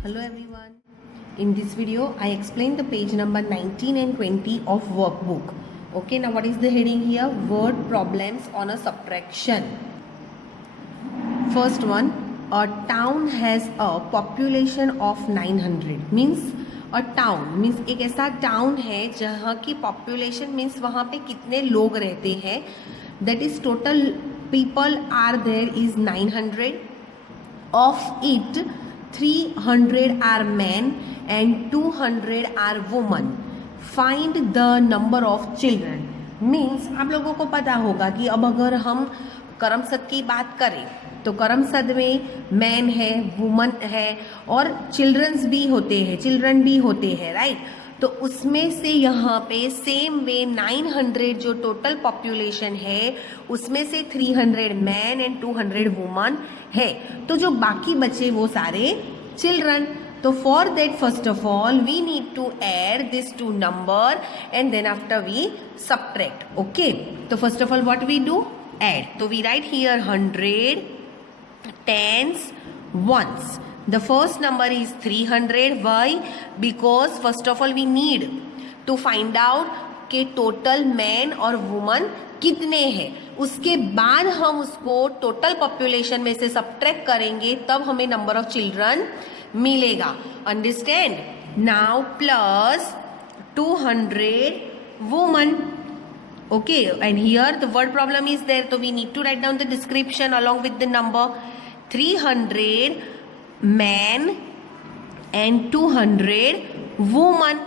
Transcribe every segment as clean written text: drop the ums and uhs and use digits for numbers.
Hello everyone. In this video, I explain the page number 19 and 20 of workbook. Okay, now what is the heading here? Word problems on a subtraction. First one, a town has a population of 900. Means a town means एक ऐसा town है जहाँ की population means वहाँ पे कितने लोग रहते हैं. That is total people are there is 900. Of it 300 are men and 200 are women. Find the number of children. Means आप लोगों को पता होगा कि अब अगर हम करमसद की बात करें तो करमसद में मैन है, वुमन है और चिल्ड्रंस भी होते हैं, चिल्ड्रन भी होते हैं, राइट. तो उसमें से यहाँ पे सेम वे 900 जो टोटल पॉपुलेशन है उसमें से 300 मैन एंड 200 वुमन है. तो जो बाकी बचे वो सारे चिल्ड्रन. तो for that first of all we need to add this two number and then after we subtract. Okay, तो first of all what we do? Add. तो we write here 100 tens ones. The first number is 300. Why? Because first of all we need to find out कि total man और woman कितने हैं. उसके बाद हम उसको total population में से subtract करेंगे तब हमें number of children मिलेगा. Understand? Now plus 200 woman. Okay, and here the word problem is there, so we need to write down the description along with the number. 300 man and 200 woman.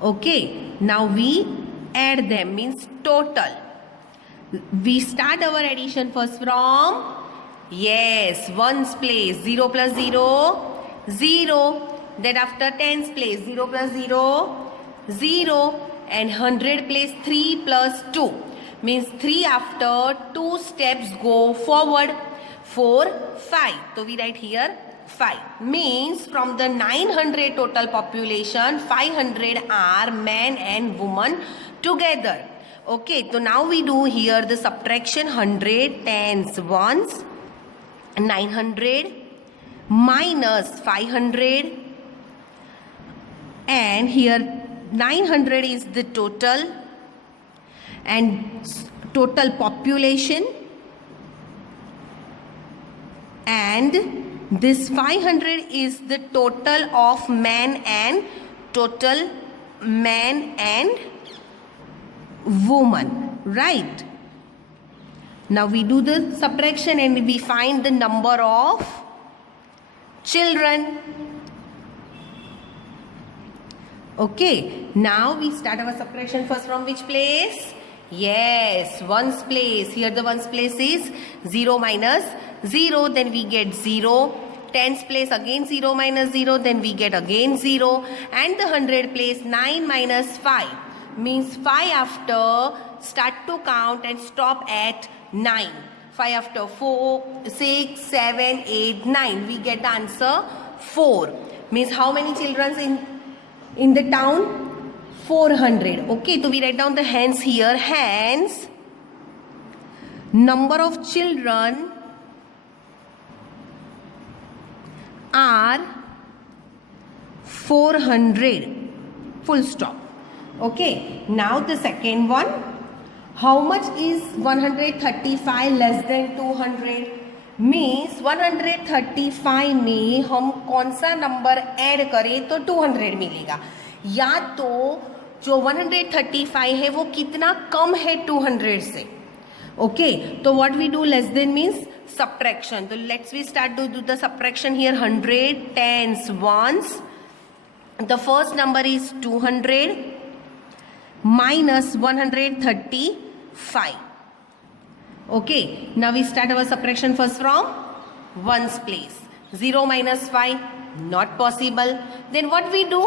Okay, now we add them, means total. We start our addition first from, yes, ones place, 0 plus 0, 0. Then after tens place, 0 plus 0, 0. And 100 place 3 plus 2. Means 3 after 2 steps go forward. 4, 5. So we write here 5. Means from the 900 total population, 500 are men and women together. Okay, so now we do here the subtraction. 100 tens ones, 900 minus 500, and here 900 is the total and total population, and this 500 is the total of man and total man and woman, right? Now we do the subtraction and we find the number of children. Okay, now we start our subtraction first from which place? Yes, ones place. Here the ones place is 0 minus 0, then we get 0. Tens place again 0 minus 0, then we get again 0. And the 100 place 9 minus 5. Means 5 after start to count and stop at 9. 5 after 4, 6, 7, 8, 9. We get the answer 4. Means how many children in the town? 400. Okay, so we write down the hence here. Hence, number of children are 400. Full stop. Okay, now the second one. How much is 135 less than 200? Means 135 में हम कौन सा number add करें तो 200 मिलेगा, या तो जो 135 है वो कितना कम है 200 से. ओके, तो what we do? Less than means subtraction. तो let's we start to do the subtraction here. 100 tens ones. The first number is 200 minus 135. Okay, now we start our subtraction first from ones place. 0 minus 5, not possible. Then what we do?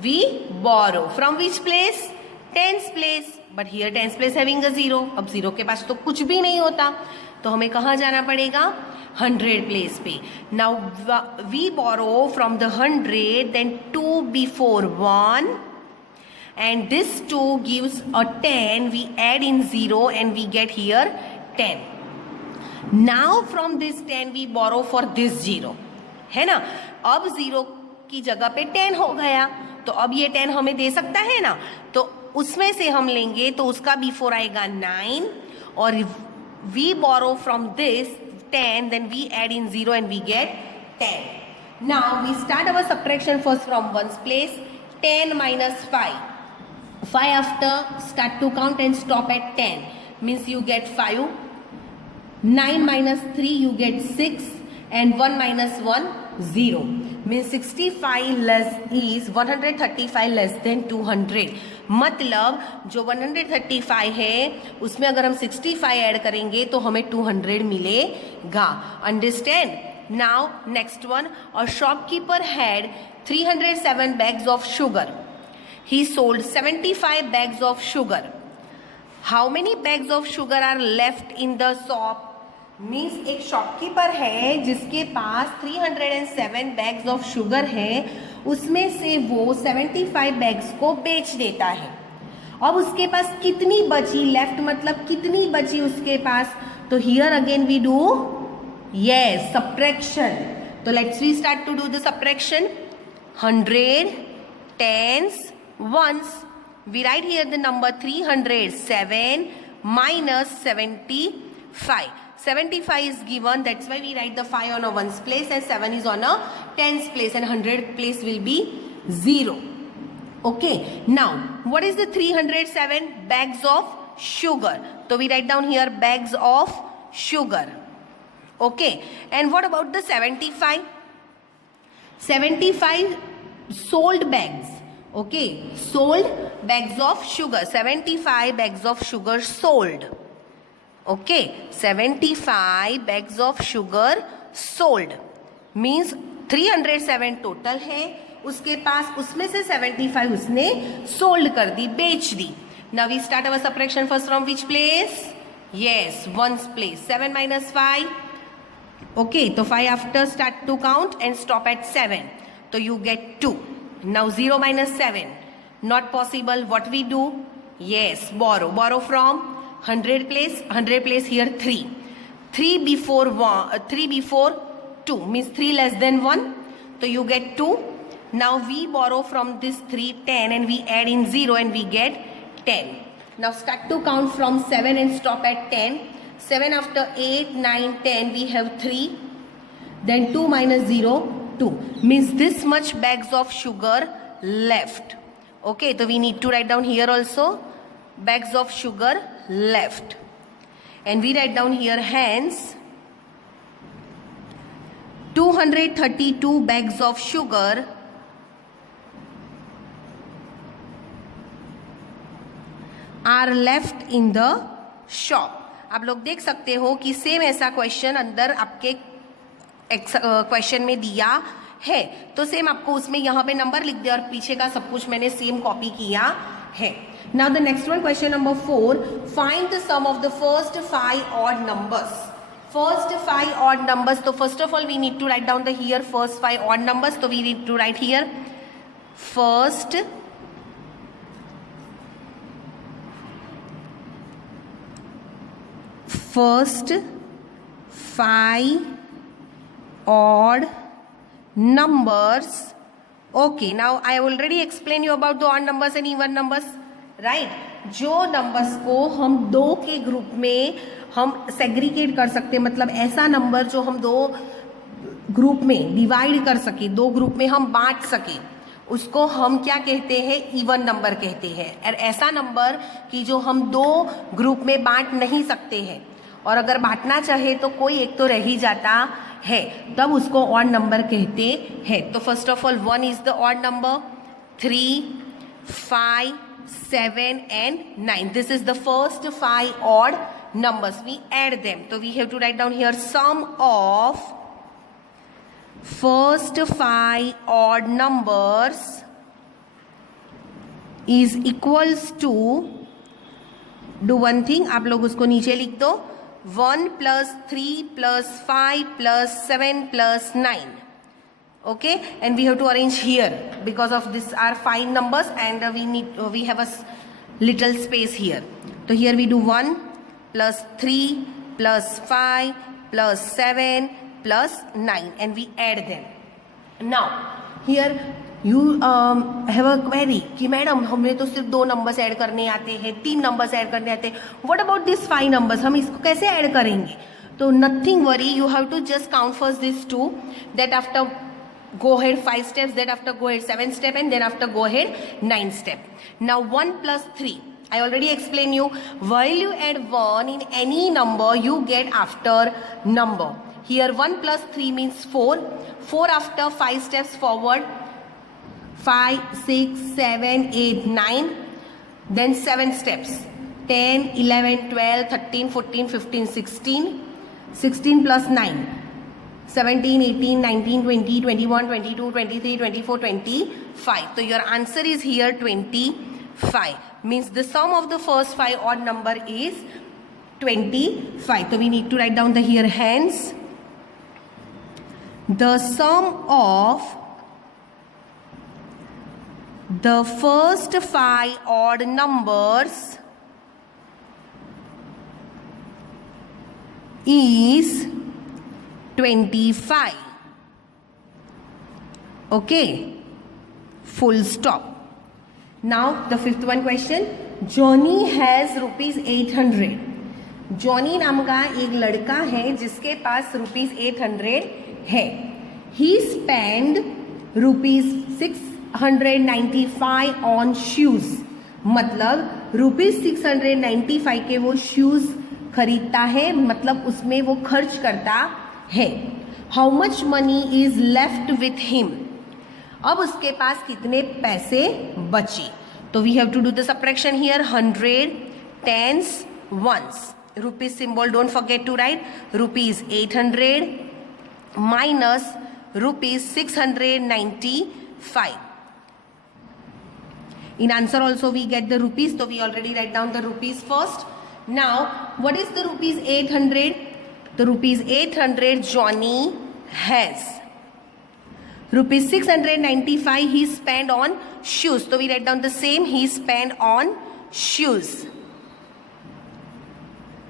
We borrow. From which place? Tens place. But here tens place having a 0. अब 0 के पास तो कुछ भी नहीं होता, तो हमें कहाँ जाना पड़ेगा? 100 place पे. Now we borrow from the 100, then 2 before 1. And this 2 gives a 10. We add in 0 and we get here 10. Now from this 10 we borrow for this 0. है ना। अब 0 की जगह पे 10 हो गया, तो अब ये 10 हमें दे सकता है ना, तो उसमें से हम लेंगे तो उसका बिफोर आएगा 9 और we borrow from this 10, then we add in 0 and we get 10. Now we start our subtraction first from ones place. 10 minus 5. 5 after start to count and stop at 10 means you get 5. 9 minus 3 you get 6 and 1 minus 1 0 means 65 less is 135 less than 200. मतलब जो 135 है उसमें अगर हम 65 add करेंगे तो हमें 200 मिलेगा. अंडरस्टैंड. Now next one. और shopkeeper had 307 bags of sugar. He sold 75 bags of sugar. How many bags of sugar are left in the shop? Means एक शॉपकीपर है जिसके पास 307 बैग्स ऑफ शुगर है, उसमें से वो 75 बैग्स को बेच देता है. अब उसके पास कितनी बची लेफ्ट, मतलब कितनी बची उसके पास. तो here again we do yes subtraction. तो let's we start to do the subtraction. 100 tens ones. We write here the number 307 minus 75. 75 is given, that's why we write the 5 on a ones place and 7 is on a tens place and 100 place will be 0. Okay, now what is the 307 bags of sugar? So we write down here bags of sugar. Okay, and what about the 75? 75 sold bags. Okay, sold bags of sugar. 75 bags of sugar sold. Okay 75 bags of sugar sold means 307 total है उसके पास, उसमें से 75 उसने sold कर दी, बेच दी. Now we start our subtraction first from which place. Yes ones place. 7 minus 5. Okay तो 5 after start to count and stop at 7, तो you get 2. Now 0 minus 7 not possible. What we do? Yes borrow from 100 place here 3. 3 before 2 means 3 less than 1, so you get 2. Now we borrow from this 3 10 and we add in 0 and we get 10. Now start to count from 7 and stop at 10. 7 after 8 9 10 we have 3, then 2 minus 0 2 means this much bags of sugar left. Okay, so we need to write down here also bags of sugar left, and we write down here hence 232 bags of sugar are left in the shop. आप लोग देख सकते हो कि same ऐसा question अंदर आपके question में दिया है, तो सेम आपको उसमें यहाँ पे नंबर लिख दिया और पीछे का सब कुछ मैंने सेम कॉपी किया है. Now the next one, question number 4. Find the sum of the first 5 odd numbers. First 5 odd numbers. So first of all we need to write down the here first 5 odd numbers. So we need to write here first 5 odd numbers. Okay, now I already explained you about the odd numbers and even numbers. Right जो numbers को हम दो के group में हम segregate कर सकते हैं, मतलब ऐसा नंबर जो हम दो ग्रुप में डिवाइड कर सके, दो ग्रुप में हम बांट सके, उसको हम क्या कहते हैं? इवन नंबर कहते हैं. और ऐसा नंबर कि जो हम दो ग्रुप में बांट नहीं सकते हैं और अगर बांटना चाहे तो कोई एक तो रह ही जाता है, तब उसको ऑड नंबर कहते हैं. तो first of all 1 is the odd number, 3 5 7 and 9. This is the first 5 odd numbers. We add them. So we have to write down here sum of first 5 odd numbers is equals to, do one thing, आप लोग उसको नीचे लिख दो, 1 plus 3 plus 5 plus 7 plus 9. Okay, and we have to arrange here because of this are 5 numbers and we have a little space here. So here we do 1 plus 3 plus 5 plus 7 plus 9 and we add them. Now here you have a query कि madam हमें तो सिर्फ 2 numbers add करने आते हैं, 3 numbers add करने आते हैं, व्हाट अबाउट दिस 5 नंबर्स, हम इसको कैसे ऐड करेंगे? तो nothing worry, you have to just count first this 2, that after go ahead 5 steps, that after go ahead 7 step, and then after go ahead 9 step. Now 1 plus 3, I already explained you, while you add 1 in any number you get after number. Here 1 plus 3 means 4, 4 after 5 steps forward, 5 6 7 8 9, then 7 steps, 10 11 12 13 14 15 16, 16 plus 9, 17, 18, 19, 20, 21, 22, 23, 24, 25. So your answer is here 25. Means the sum of the first 5 odd number is 25. So we need to write down the here hence. The sum of the first 5 odd numbers is 25. Okay, full stop. Now the fifth one question, Johnny has rupees 800. Johnny नाम का एक लड़का है जिसके पास rupees 800 है. ही spend rupees 695 on shoes. मतलब rupees 695 के वो शूज खरीदता है, मतलब उसमें वो खर्च करता है. How much money is left with him. अब उसके पास कितने पैसे बचे? तो we have to do the subtraction here. 100 tens ones, rupees symbol don't forget to write. Rupees 800 minus rupees 695. In answer also we get the rupees, so we already write down the rupees first. Now what is the rupees 800? The rupees 800 Johnny has. Rupees 695 he spent on shoes, so we write down the same, he spent on shoes.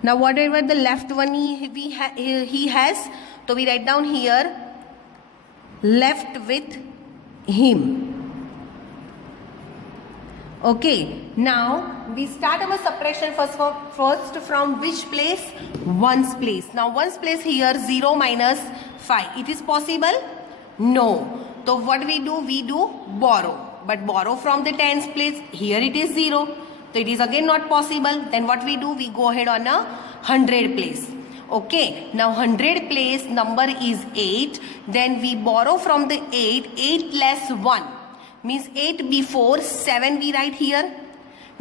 Now whatever the left one he has, so we write down here left with him. Okay, now we start our subtraction first from which place? Ones place. Now ones place here 0 minus 5. It is possible? No. So what we do borrow. But borrow from the tens place. Here it is 0. So it is again not possible. Then what we do? We go ahead on a 100 place. Okay. Now 100 place number is 8. Then we borrow from the 8. 8 less 1. Means 8 before 7 we write here.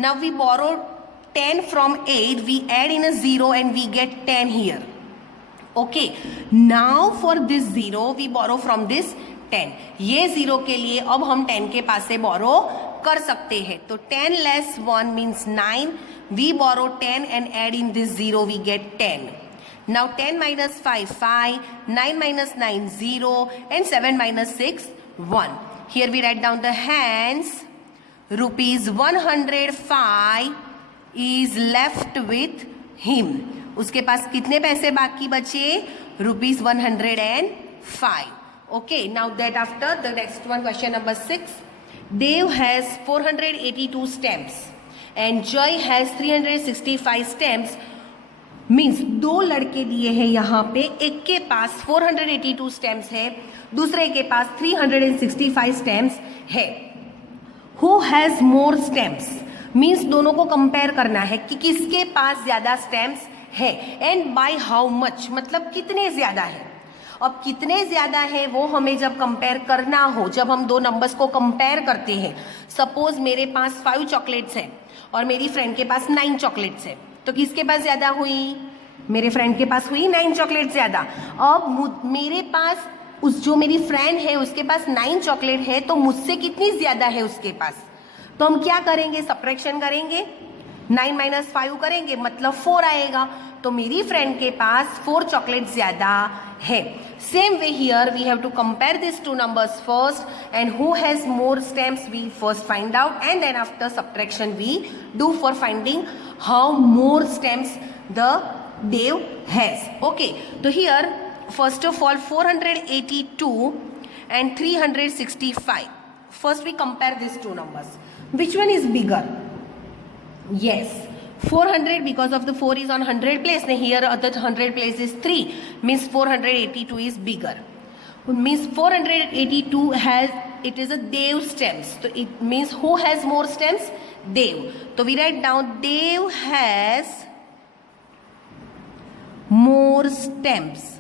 Now we borrow 10 from 8, we add in a 0 and we get 10 here. Okay, now for this 0 we borrow from this 10. ये 0 के लिए अब हम 10 के पास से borrow कर सकते हैं. तो 10 less 1 means 9. We borrow 10 and add in this 0, we get 10. Now 10 minus 5, 5, 9 minus 9, 0, and 7 minus 6, 1. Here we write down the hands. Rupees 105 is left with him. उसके पास कितने पैसे बाकी बचे? Rupees 105. Okay, now that after the next one, question number 6. Dave has 482 stamps and Joy has 365 stamps. Means 2 लड़के दिए हैं यहाँ पे. एक के पास 482 स्टैम्प्स है, दूसरे के पास 365 स्टैम्प्स है. Who has more stamps means दोनों को कंपेयर करना है कि किसके पास ज्यादा स्टैम्प्स है. एंड बाय हाउ मच, मतलब कितने ज्यादा है. अब कितने ज्यादा है वो हमें जब कंपेयर करना हो, जब हम 2 नंबर्स को कंपेयर करते हैं. सपोज मेरे पास 5 चॉकलेट्स है और मेरी फ्रेंड के पास 9 चॉकलेट्स है, तो किसके पास ज्यादा हुई? मेरे फ्रेंड के पास हुई 9 चॉकलेट ज्यादा. अब मेरे पास उस जो मेरी फ्रेंड है उसके पास 9 चॉकलेट है, तो मुझसे कितनी ज्यादा है उसके पास. तो हम क्या करेंगे? सब्ट्रैक्शन करेंगे. 9 माइनस 5 करेंगे, मतलब 4 आएगा. तो मेरी फ्रेंड के पास 4 चॉकलेट ज्यादा है. Same way here we have to compare this 2 numbers first and who has more stamps we first find out and then after subtraction we do for finding how more stamps the Dave has. Okay, so here first of all 482 and 365. First we compare these two numbers. Which one is bigger? Yes, 400, because of the 4 is on 100 place. Now here the 100 place is 3, means 482 is bigger. Means 482 has, it is a Dev stems. So it means who has more stems? Dev. So we write down Dev has more stems.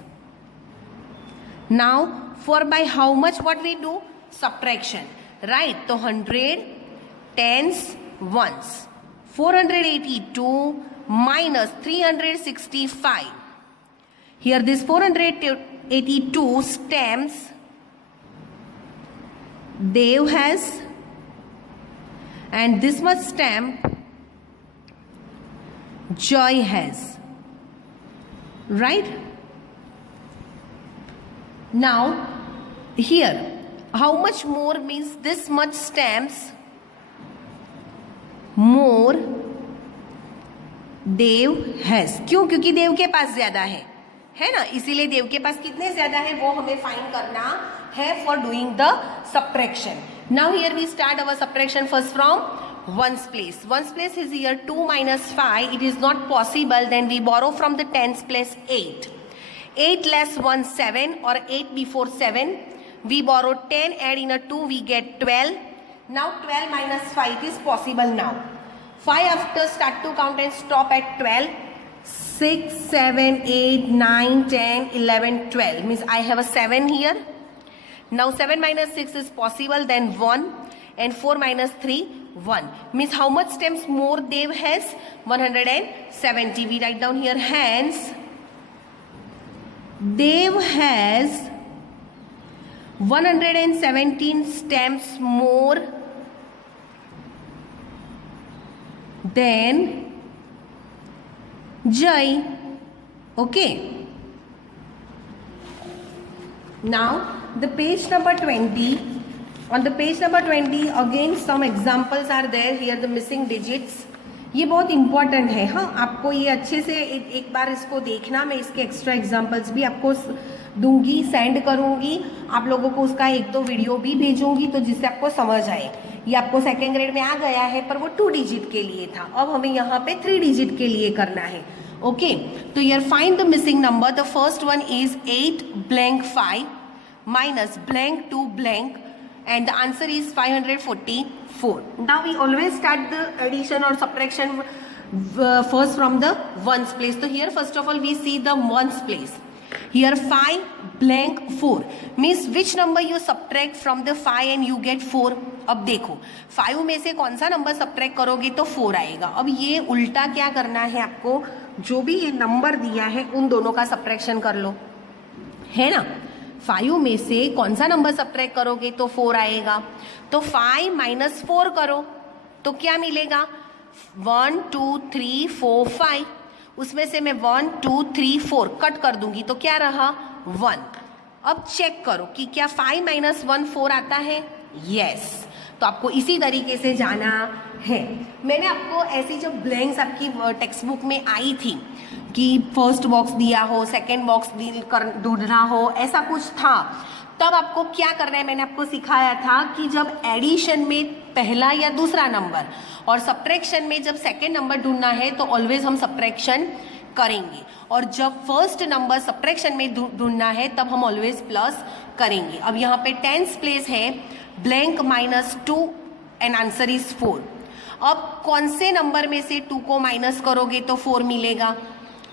Now for by how much, what we do? Subtraction, right? So 100 tens ones. 482 minus 365. Here this 482 stems Dev has, and this much stem Joy has, right? Now here how much more means this much stems more Dev has. क्यों? क्योंकि देव के पास ज्यादा है ना, इसीलिए देव के पास कितने ज्यादा है वो हमें फाइंड करना है for doing the subtraction. Now here we start our subtraction first from ones place. Ones place is here 2 minus 5. It is not possible. Then we borrow from the tens place 8. 8 less 1 7, or 8 before 7. We borrow 10, add in a 2, we get 12. Now 12 minus 5, it is possible now. 5 after start to count and stop at 12. 6, 7, 8, 9, 10, 11, 12. Means I have a 7 here. Now 7 minus 6 is possible, then 1. And 4 minus 3, 1. Means how much stems more Dev has? 170. We write down here, hence Dev has 117 stems more than Jai. Okay. Now the page number 20. On the page number 20 again some examples are there. Here the missing digits. ये बहुत important है. हाँ, आपको ये अच्छे से एक बार इसको देखना. मैं इसके एक्स्ट्रा एग्जाम्पल्स भी आपको दूंगी, सेंड करूंगी. आप लोगों को उसका एक दो वीडियो भी भेजूंगी तो जिससे आपको समझ आए. ये आपको सेकेंड ग्रेड में आ गया है पर वो 2 डिजिट के लिए था. अब हमें यहाँ पे 3 डिजिट के लिए करना है. ओके, तो यार find the missing number. The first one is 8 blank 5 minus blank 2 blank. And the answer is 544. Now we always start the addition or subtraction first from the ones place. So here first of all we see the ones place. Here 5 blank 4 means which number you subtract from the 5 and you get 4. अब देखो 5 में से कौन सा number subtract करोगे तो 4 आएगा. अब ये उल्टा क्या करना है आपको, जो भी ये नंबर दिया है उन दोनों का subtraction कर लो, है ना. 5 में से कौन सा नंबर सब्ट्रैक्ट करोगे तो 4 आएगा. तो 5 माइनस 4 करो तो क्या मिलेगा? 1 2 3 4 5. उसमें से मैं 1 2 3 4 कट कर दूंगी तो क्या रहा? 1. अब चेक करो कि क्या 5 माइनस 1 4 आता है. यस. तो आपको इसी तरीके से जाना है. मैंने आपको ऐसी जो ब्लैंक्स आपकी टेक्स्ट बुक में आई थी कि फर्स्ट बॉक्स दिया हो, सेकेंड बॉक्स ढूंढना हो, ऐसा कुछ था, तब आपको क्या करना है मैंने आपको सिखाया था कि जब एडिशन में पहला या दूसरा नंबर और सब्ट्रैक्शन में जब सेकेंड नंबर ढूंढना है तो ऑलवेज हम सब्ट्रैक्शन करेंगे, और जब फर्स्ट नंबर सब्ट्रैक्शन में ढूंढना है तब हम ऑलवेज प्लस करेंगे. अब यहाँ पे टेंस प्लेस है blank minus 2 and answer is 4. अब कौन से नंबर में से 2 को माइनस करोगे तो 4 मिलेगा?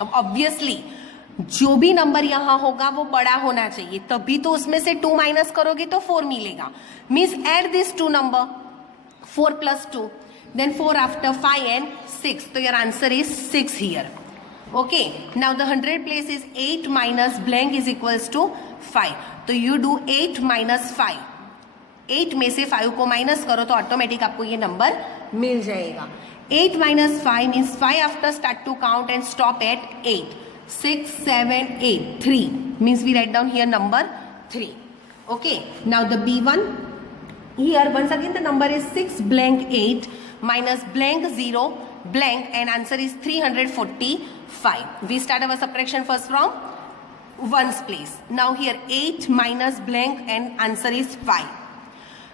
अब ऑब्वियसली जो भी नंबर यहाँ होगा वो बड़ा होना चाहिए, तभी तो उसमें से 2 माइनस करोगे तो 4 मिलेगा. Means add this 2 number, 4 plus 2, then 4 after 5 and 6. So your answer is 6 here. Okay, now the 100 place is 8 minus blank is equals to 5. तो you do 8 minus 5. 8 में से 5 को माइनस करो तो ऑटोमेटिक आपको ये नंबर मिल जाएगा. 8 minus 5 means 5 after start to count and stop at 8. 6, 7, 8, 3 means we write down here number 3. Okay, now the B1. Here once again the number is 6 blank 8 minus blank 0 blank and answer is 345. We start our subtraction first from ones place. Now here 8 minus blank and answer is 5.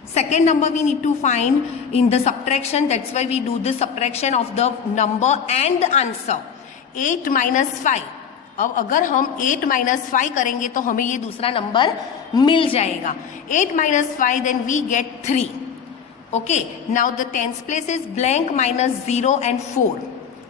Second number we need to find in the subtraction. That's why we do the subtraction of the number and the answer. 8 minus 5. अब अगर हम 8 minus 5 करेंगे तो हमें ये दूसरा number मिल जाएगा. 8 minus 5 then we get 3. Okay, now the tens place is blank minus 0 and 4.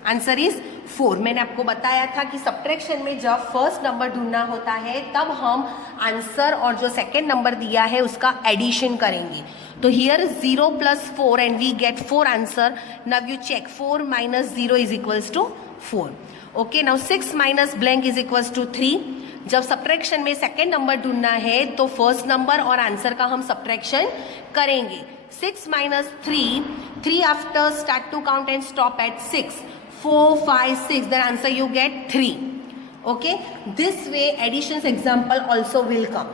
Answer is 4. मैंने आपको बताया था कि सब्ट्रैक्शन में जब फर्स्ट नंबर ढूंढना होता है तब हम आंसर और जो सेकेंड नंबर दिया है उसका एडिशन करेंगे. तो here 0 plus 4 and we get 4 answer. Now you check 4 minus 0 is equals to 4. Okay, now 6 minus blank is equals to 3. जब सब्ट्रैक्शन में सेकेंड नंबर ढूंढना है तो फर्स्ट नंबर और आंसर का हम सब्ट्रैक्शन करेंगे. 6 minus 3 after start to count and stop at 6. 4, 5, 6, then answer you get 3. Okay, this way additions example also will come.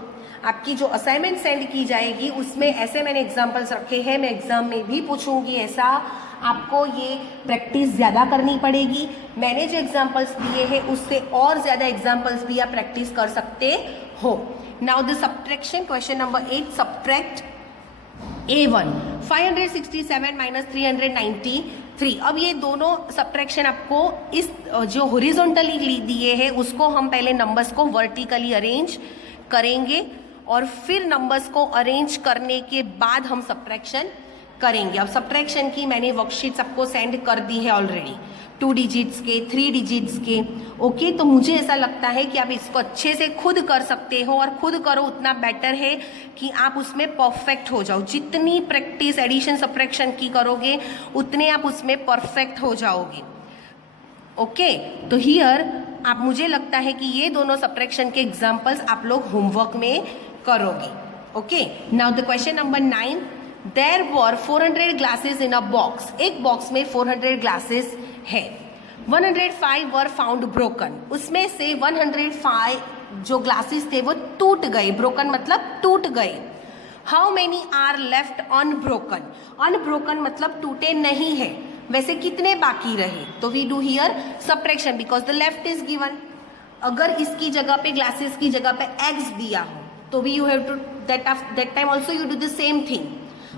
आपकी जो असाइनमेंट सेंड की जाएगी उसमें ऐसे मैंने एग्जाम्पल्स रखे हैं. मैं एग्जाम में भी पूछूंगी ऐसा. आपको ये प्रैक्टिस ज़्यादा करनी पड़ेगी. मैंने जो एग्जाम्पल्स दिए हैं उससे और ज़्यादा एग्जाम्पल्स भी आप प्रैक्टिस कर सकते हो. Now the subtraction question number 8. Subtract A1 567 minus 393. अब ये दोनों सब्ट्रैक्शन आपको इस जो हॉरिजॉन्टली दिए हैं उसको हम पहले नंबर्स को वर्टिकली अरेंज करेंगे और फिर नंबर्स को अरेंज करने के बाद हम सब्ट्रैक्शन करेंगे. अब सब्ट्रैक्शन की मैंने वर्कशीट्स आपको सेंड कर दी है ऑलरेडी, 2 डिजिट्स के, 3 डिजिट्स के. ओके, तो मुझे ऐसा लगता है कि आप इसको अच्छे से खुद कर सकते हो और खुद करो उतना बेटर है कि आप उसमें परफेक्ट हो जाओ. जितनी प्रैक्टिस एडिशन सब्ट्रैक्शन की करोगे उतने आप उसमें परफेक्ट हो जाओगे. ओके, तो हियर आप मुझे लगता है कि ये दोनों सब्ट्रैक्शन के एग्जाम्पल्स आप लोग होमवर्क में करोगे. Okay, now the question number 9. There were 400 glasses in a box. एक बॉक्स में 400 ग्लासेस है. 105 वर फाउंड ब्रोकन. उसमें से 105 जो ग्लासेस थे वो टूट गए. ब्रोकन मतलब टूट गए. How many are left unbroken. Unbroken मतलब टूटे नहीं है. वैसे कितने बाकी रहे? तो we do here subtraction because the left is given. अगर इसकी जगह पे ग्लासेस की जगह पे एग्स दिया हो तो we you have to that time also you do the same thing.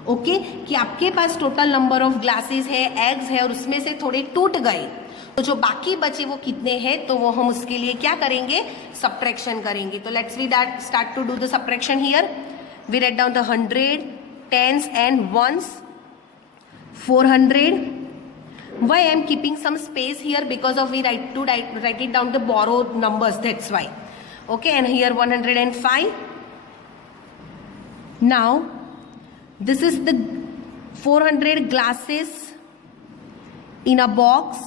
Okay, कि आपके पास टोटल नंबर ऑफ ग्लासेस है, एग्स है और उसमें से थोड़े टूट गए तो जो बाकी बचे वो कितने हैं तो वो हम उसके लिए क्या करेंगे? सब्ट्रैक्शन करेंगे. तो let's we start to do the subtraction here. We write down the 100, tens and ones. 400. Why I am keeping some space here? Because of we write it down the borrowed numbers, that's why. Okay, and here 105. Now this is the 400 glasses in a box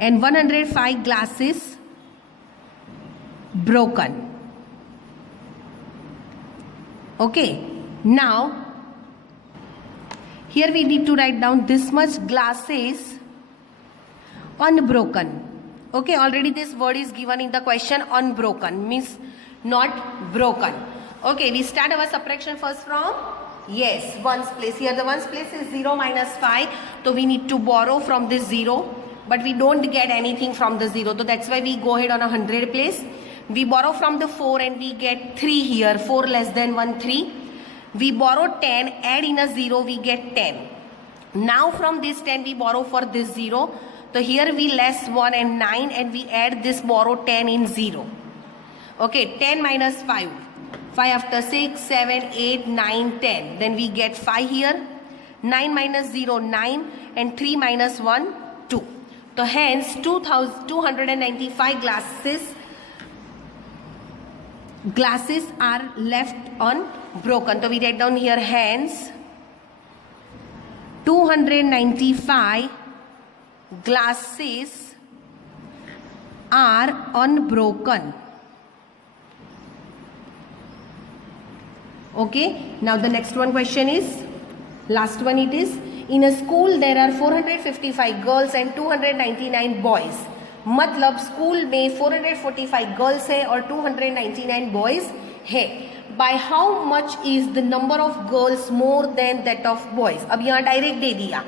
and 105 glasses broken. Okay, now here we need to write down this much glasses unbroken. Okay, already this word is given in the question. Unbroken means not broken. Okay, we start our subtraction first from ones place. Here the ones place is 0 minus 5. So we need to borrow from this 0, but we don't get anything from the 0. So that's why we go ahead on a 100 place. We borrow from the 4 and we get 3 here. 4 less than 1, 3. We borrow 10, add in a 0, we get 10. Now from this 10 we borrow for this 0. So here we less 1 and 9 and we add this borrow 10 in 0. Okay, 10 minus 5. 5 after 6, 7, 8, 9, 10. Then we get 5 here. 9 minus 0, 9 and 3 minus 1, 2. So hence 295 glasses are left unbroken. So we write down here hence 295 glasses are unbroken. Okay, now the next one question is, last one it is, in a school there are 455 girls and 299 boys. मतलब school में 445 girls है और 299 boys है. By how much is the number of girls more than that of boys. अब यहाँ direct दे दिया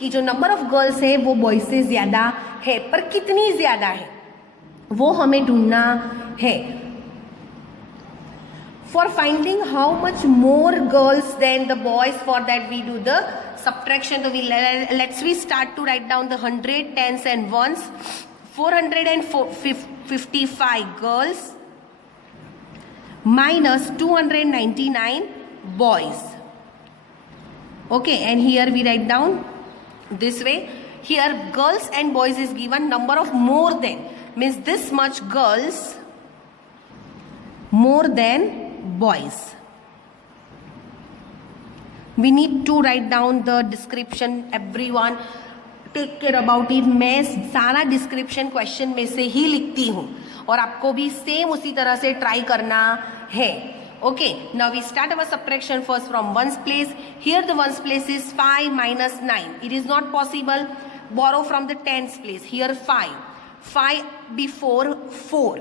कि जो नंबर ऑफ गर्ल्स है वो बॉयज से ज्यादा है, पर कितनी ज्यादा है. वो हमें ढूंढना है. For finding how much more girls than the boys, for that we do the subtraction. So let's start to write down the 100 tens and ones. 455 girls minus 299 boys. Okay, and here we write down this way. Here girls and boys is given, number of more than means this much girls more than boys. We need to write down the description. Everyone take care about it. मैं सारा description question में से ही लिखती हूँ और आपको भी same उसी तरह से ट्राई करना है. Okay, now we start our subtraction first from ones place. Here the ones place is 5 minus 9. It is not possible. Borrow from the tens place. Here 5. 5 before 4.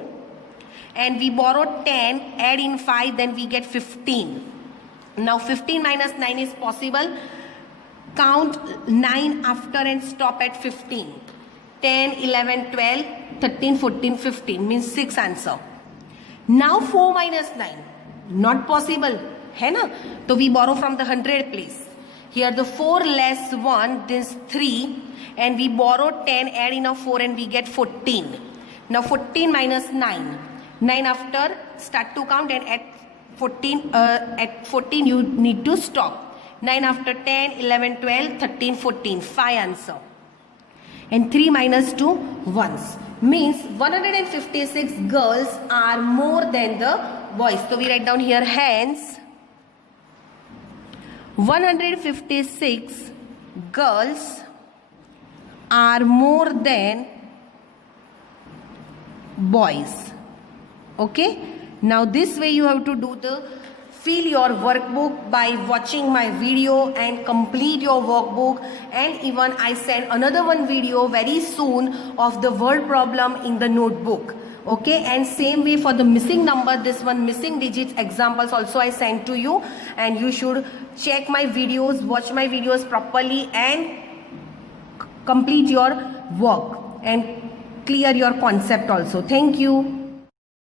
And we borrow 10, add in 5, then we get 15. Now 15 minus 9 is possible. Count 9 after and stop at 15. 10, 11, 12, 13, 14, 15 means 6 answer. Now 4 minus 9. Not possible. है ना? तो we borrow from the 100 place. Here the 4 less 1, this 3. And we borrow 10, add in a 4 and we get 14. Now 14 minus 9. 9 after, start to count, and at 14 you need to stop. 9 after 10, 11, 12, 13, 14. 5 answer. And 3 minus 2, ones. Means 156 girls are more than the boys. So we write down here, hence 156 girls are more than boys. Okay, now this way you have to do the fill your workbook by watching my video and complete your workbook. And even I send another one video very soon of the word problem in the notebook. Okay, and same way for the missing number, this one missing digits examples also I send to you, and you should check my videos, watch my videos properly and complete your work and clear your concept also. Thank you.